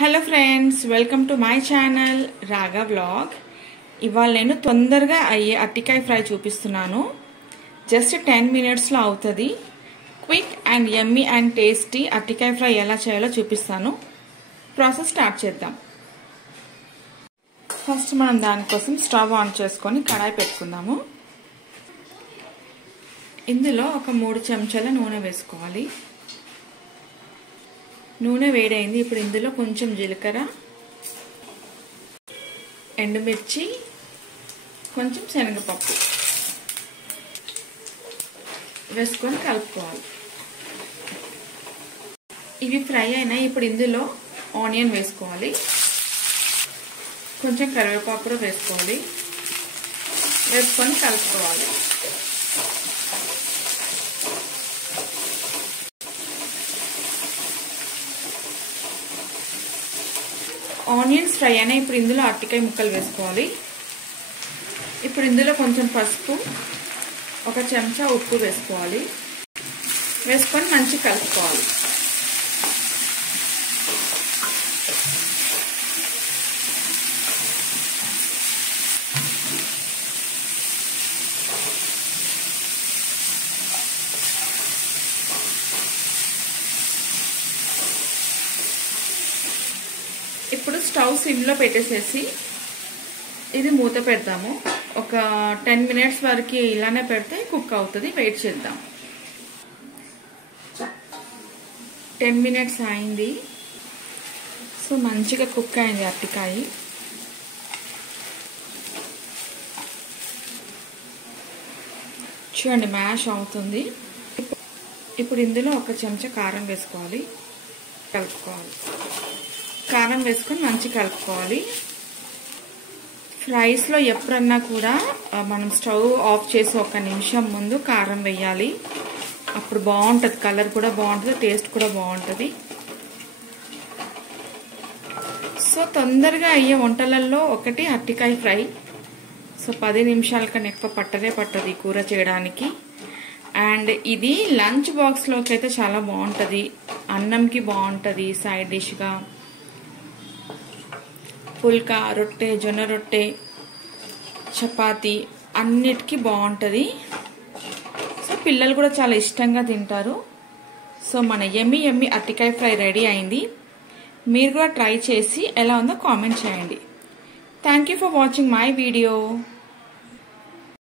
Hello friends, welcome to my channel రాగా vlog. ఇవాళ నేను తొందరగా అయ్యే అరటికాయ ఫ్రై చూపిస్తున్నాను. జస్ట్ 10 మినిట్స్లో అవుతుంది. Quick and yummy and tasty అరటికాయ ఫ్రై ఎలా చేయాలో చూపిస్తాను. ప్రాసెస్ స్టార్ట్ చేద్దాం. ఫస్ట్ మనం దానికోసం స్టవ్ ఆన్ చేసుకొని కడాయి పెట్టుకుందాము. ఇందులో ఒక 3 చెంచాల నూనె వేసుకోవాలి. నూనె వేడైంది. ఇప్పుడు ఇందులో కొంచెం జీలకర్ర, ఎండుమిర్చి, కొంచెం శనగపప్పు వేసుకొని కలుపుకోవాలి. ఇవి ఫ్రై అయినాయి. ఇప్పుడు ఇందులో ఆనియన్ వేసుకోవాలి. కొంచెం కరివేపాకు కూడా వేసుకోవాలి. వేసుకొని కలుపుకోవాలి. ఆనియన్స్ ఫ్రై అయినా ఇప్పుడు ఇందులో అరటికాయ ముక్కలు వేసుకోవాలి. ఇప్పుడు ఇందులో కొంచెం పసుపు, ఒక చెంచా ఉప్పు వేసుకోవాలి. వేసుకొని మంచిగా కలుపుకోవాలి. ఇప్పుడు స్టవ్ సిమ్లో పెట్టేసేసి ఇది మూత పెడతాము. ఒక 10 మినిట్స్ వరకు ఇలానే పెడితే కుక్ అవుతుంది. వెయిట్ చేద్దాం. 10 మినిట్స్ అయింది. సో మంచిగా కుక్ అయింది అరటికాయ. చూడండి, మ్యాష్ అవుతుంది. ఇప్పుడు ఇందులో ఒక చెంచా కారం వేసుకోవాలి. కలుపుకోవాలి. కారం వేసుకొని మంచిగా కలుపుకోవాలి. ఫ్రైస్లో ఎప్పుడన్నా కూడా మనం స్టవ్ ఆఫ్ చేసి 1 నిమిషం ముందు కారం వేయాలి. అప్పుడు బాగుంటుంది. కలర్ కూడా బాగుంటుంది, టేస్ట్ కూడా బాగుంటుంది. సో తొందరగా అయ్యే వంటలలో ఒకటి అరటికాయ ఫ్రై. సో 10 నిమిషాల కన్నా ఎక్కువ పట్టదు ఈ కూర చేయడానికి. అండ్ ఇది లంచ్ బాక్స్లోకి అయితే చాలా బాగుంటుంది. అన్నంకి బాగుంటుంది. సైడ్ డిష్గా పుల్కా, రొట్టె, జొన్న రొట్టె, చపాతీ అన్నిటికీ బాగుంటుంది. సో పిల్లలు కూడా చాలా ఇష్టంగా తింటారు. సో మన యమ్మీ యమ్మీ అరటికాయ ఫ్రై రెడీ అయింది. మీరు కూడా ట్రై చేసి ఎలా ఉందో కామెంట్ చేయండి. Thank you for watching my video.